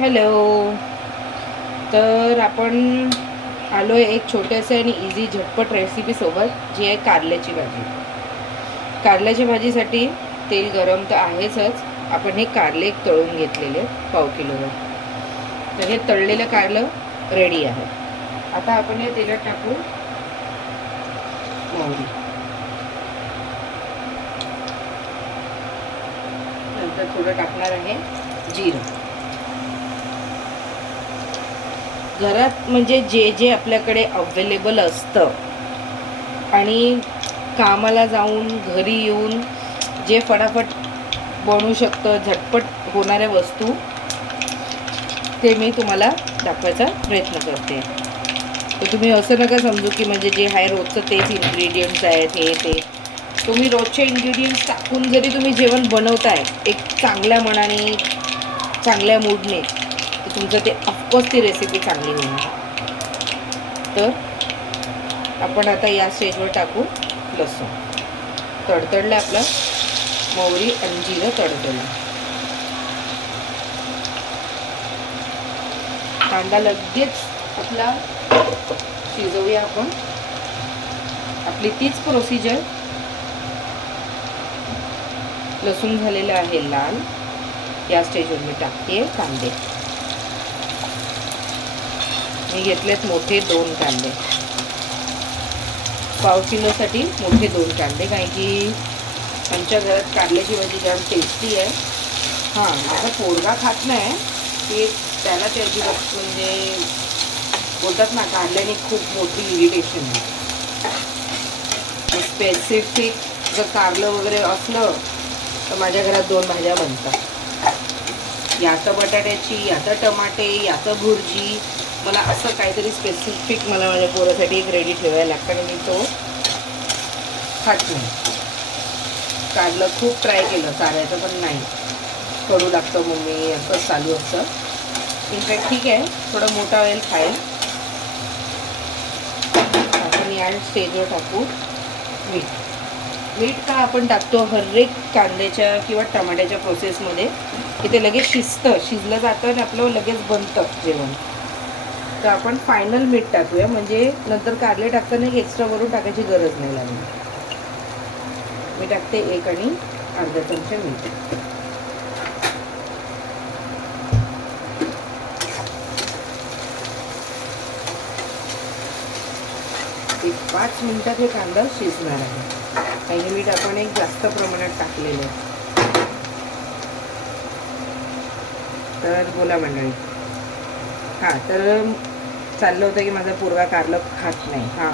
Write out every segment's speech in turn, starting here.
Hello. तर आपण आलो आहे एक छोट्याशा आणि इझी झटपट रेसिपीसोबत, जी आहे कारल्याची भाजी. कारल्याच्या भाजीसाठी तेल गरम तर आहेच. आपण हे कारले तळून घेतलेले पाव किलोवर. तर हे तळलेलं कारलं रेडी आहे. आता आपण हे तेलात टाकू मोहरी, नंतर थोडं टाकणार आहे जिरं. घरात म्हणजे जे जे आपल्याकडे अवेलेबल असतं आणि कामाला जाऊन घरी येऊन जे फटाफट बनवू शकतं, झटपट होणाऱ्या वस्तू, ते मी तुम्हाला दाखवायचा प्रयत्न करते. तर तुम्ही असं नका समजू की म्हणजे जे आहे रोजचं तेच इन्ग्रेडियंट्स आहेत हे ते. तुम्ही रोजचे इन्ग्रेडियंट्स टाकून जरी तुम्ही जेवण बनवताय एक चांगल्या मनाने, चांगल्या मूडने, तर तुमचं ते ऑफकोर्स ती रेसिपी चांगली होणार. तर आपण आता या स्टेजवर टाकू लसूण. तडतडलं आपलं मोहरी आणि जिरं तडतडलं. कांदा लगेच आपला शिजवूया आपण. आपली तीच प्रोसिजर. लसूण झालेलं आहे लाल. या स्टेजवर मी टाकते कांदे. मी घेतलेत मोठे 2 कांदे. पाव किलोसाठी मोठे 2 कांदे, कारण की आमच्या घरात कारल्याची भाजी जाम टेस्टी आहे. हां, माझा पोरगा खात नाही की त्याला त्याची म्हणजे बोलतात ना, कारल्याने खूप मोठी इरिटेशन आहे. स्पेसिफिक जर कारलं वगैरे असलं तर माझ्या घरात 2 भाज्या बनतात, या तर बटाट्याची, या तर टमाटे, या तर भुर्जी. मला असं काहीतरी स्पेसिफिक मला माझ्या पोरासाठी एक रेडी ठेवायला लागतं आणि मी तो खात नाही. कारलं खूप ट्राय केलं चारायचं, पण नाही, कडू लागतं मम्मी, असं चालू असतं. इनफॅक्ट ठीक आहे, थोडं मोठा होईल खाईल. आपण या स्टेजवर टाकू मीठ. मीठ का आपण टाकतो हर एक कांद्याच्या किंवा टमाट्याच्या प्रोसेसमध्ये, की ते लगेच शिजलं जातं आणि आपलं लगेच बनतं जेवण. तर आपण फायनल मीठ टाकूया, म्हणजे नंतर कारले टाकताना एक्स्ट्रा वरून टाकायची गरज नाही लागली. मी टाकते 1 आणि अर्धा चमचा मीठ. एक 5 मिनिटात हे कांदा शिजणार आहे. काही मीठ आपण एक जास्त प्रमाणात टाकलेलं आहे. तर बोला मंडळी. हां, तर चाललं होतं की माझा पोरगा कारलं खात नाही. हां,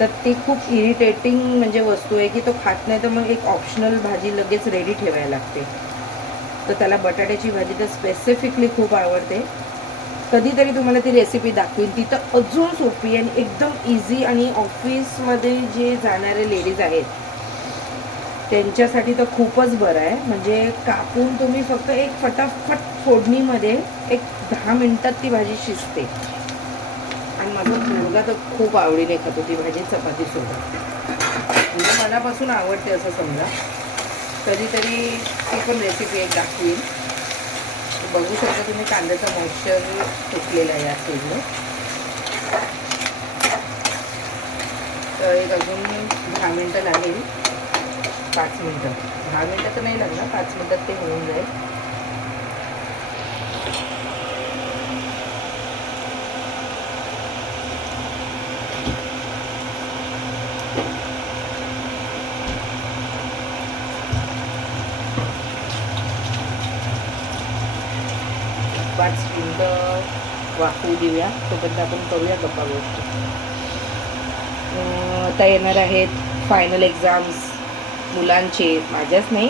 तर ते खूप इरिटेटिंग म्हणजे वस्तू आहे की तो खात नाही, तर मग एक ऑप्शनल भाजी लगेच रेडी ठेवायला लागते. तर त्याला बटाट्याची भाजी तर स्पेसिफिकली खूप आवडते. कधीतरी तुम्हाला ती रेसिपी दाखवीन. ती तर अजून सोपी आणि एकदम इझी, आणि ऑफिसमध्ये जे जाणारे लेडीज आहेत त्यांच्यासाठी तर खूपच बरं आहे. म्हणजे कापून तुम्ही फक्त एक फटाफट फोडणीमध्ये एक 10 मिनिटात ती भाजी शिजते. आणि माझा मुलगा तर खूप आवडीने खातो ती भाजी चपातीसोबत. म्हणजे मनापासून आवडते असं समजा. कधीतरी ती पण रेसिपी एक दाखवीन. बघू शकता तुम्ही कांद्याचा मॉइश्चर सुटलेला आहे या स्टेजवर. तर एक अजून 10 मिनिटं लागेल. 5 मिनिटं, 10 मिनिटं तर नाही लागणार, 5 मिनिटात ते होऊन जाईल. पाच मिनिटं वाफू देऊया, तोपर्यंत आपण करूया गप्पा गोष्टी. आता येणार आहेत फायनल एक्झाम्स मुलांचे, माझ्याच नाही,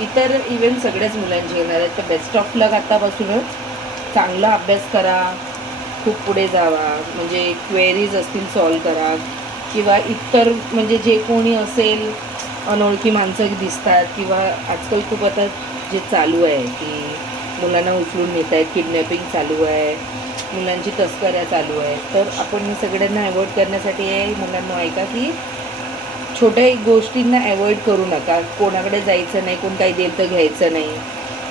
इतर इव्हन सगळ्याच मुलांचे येणार आहेत. तर बेस्ट ऑफ लक. आतापासूनच चांगला अभ्यास करा, खूप पुढे जावा. म्हणजे क्वेरीज असतील सॉल्व करा, किंवा इतर म्हणजे जे कोणी असेल अनोळखी माणसं दिसतात, किंवा आजकाल खूप आता जे चालू आहे की मुलांना उचलून नेत आहेत, किडनॅपिंग चालू आहे, मुलांची तस्कऱ्या चालू आहे. तर आपण हे सगळ्यांना अवॉइड करण्यासाठी मुलांना ऐका की छोट्या गोष्टींना अवॉइड करू नका. कोणाकडे जायचं नाही, कोण काही देईल तर घ्यायचं नाही.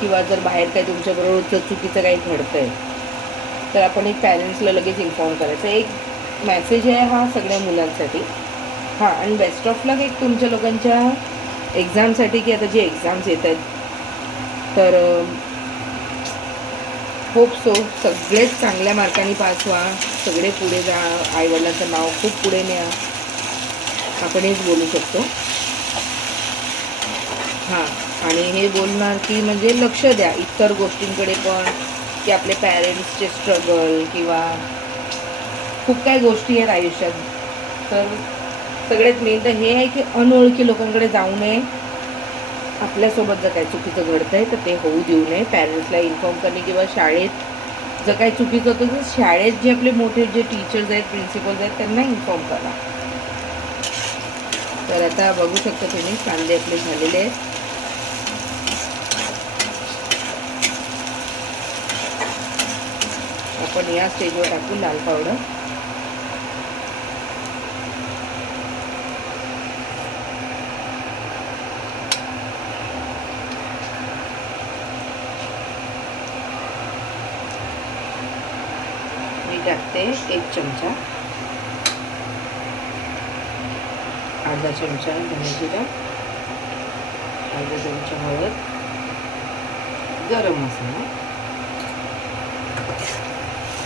किंवा जर बाहेर काही तुमच्याबरोबर चुकीचं काही घडतं आहे तर आपण एक पॅरेंट्सला लगेच इन्फॉर्म करायचं. एक मेसेज आहे हा सगळ्या मुलांसाठी. हां, आणि बेस्ट ऑफ लक एक तुमच्या लोकांच्या एक्झामसाठी, की आता जे एक्झाम्स येत आहेत तर होप सो सगळेच चांगल्या मार्कांनी पास व्हा, सगळे पुढे जा, आईवडिलांचं नाव खूप पुढे न्या, आपण हेच बोलू शकतो. हां, आणि हे बोलणार की म्हणजे लक्ष द्या इतर गोष्टींकडे पण, की आपले पॅरेंट्सचे स्ट्रगल किंवा खूप काही गोष्टी आहेत आयुष्यात. तर सगळ्यात मेन तर हे आहे की अनोळखी लोकांकडे जाऊ नये. आपल्यासोबत जर काही चुकीचं घडतं आहे तर ते होऊ देऊ नये. पॅरेंट्सला इन्फॉर्म करणे किंवा शाळेत जर काही चुकीचं होतं तर शाळेत जे आपले मोठे जे टीचर्स आहेत, प्रिन्सिपल्स आहेत त्यांना इन्फॉर्म करा. तर आता बघू शकता तुम्ही कांदे आपले झालेले आहेत. आपण या स्टेजवर टाकू लाल पावडर. मी टाकते 1 चमचा, अर्धा चमचा धने जिरा, अर्धा चमचा हळद, गरम मसाला.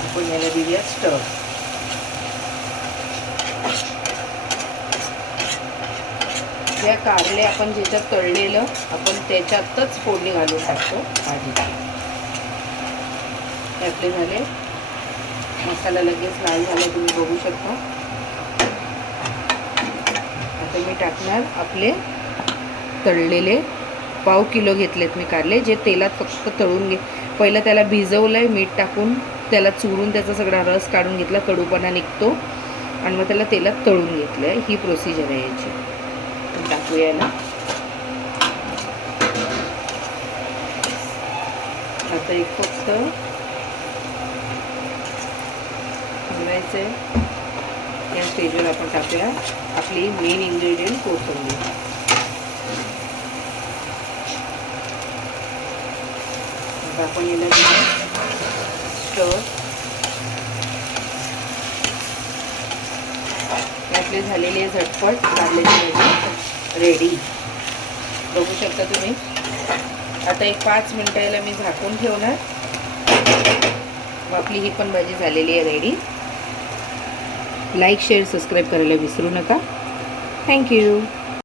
आपण याला देऊया स्टर. या कारले आपण ज्याच्यात तळलेलं आपण त्याच्यातच फोडणी घालून टाकतो भाजीची. आपले झाले, मसाला लगेच लाल झाला तुम्ही बघू शकता. आता मी टाकणार आपले तळलेले 1/2 किलो घेतलेत मी कारले, जे तेलात फक्त तळून पहिलं त्याला भिजवलं आहे मीठ टाकून, त्याला चुरून त्याचा सगळा रस काढून घेतला, कडूपणा निघतो, आणि मग त्याला तेलात तळून घेतलं आहे. ही प्रोसिजर आहे याची. टाकूया याला. आता एक फक्त हलवायचं आहे. या स्टेजवर आपण टाकूया आपली मेन इन्ग्रेडियंट कोथिंबीर. आता आपण याला स्टर. आपली झालेली आहे झटपट कारल्याची भाजी रेडी, बघू शकता तुम्ही. आता एक 5 मिनटं याला मी झाकून ठेवणार. आपली ही पण भाजी झालेली आहे रेडी. लाईक शेअर सबस्क्राईब करायला विसरू नका. थँक्यू.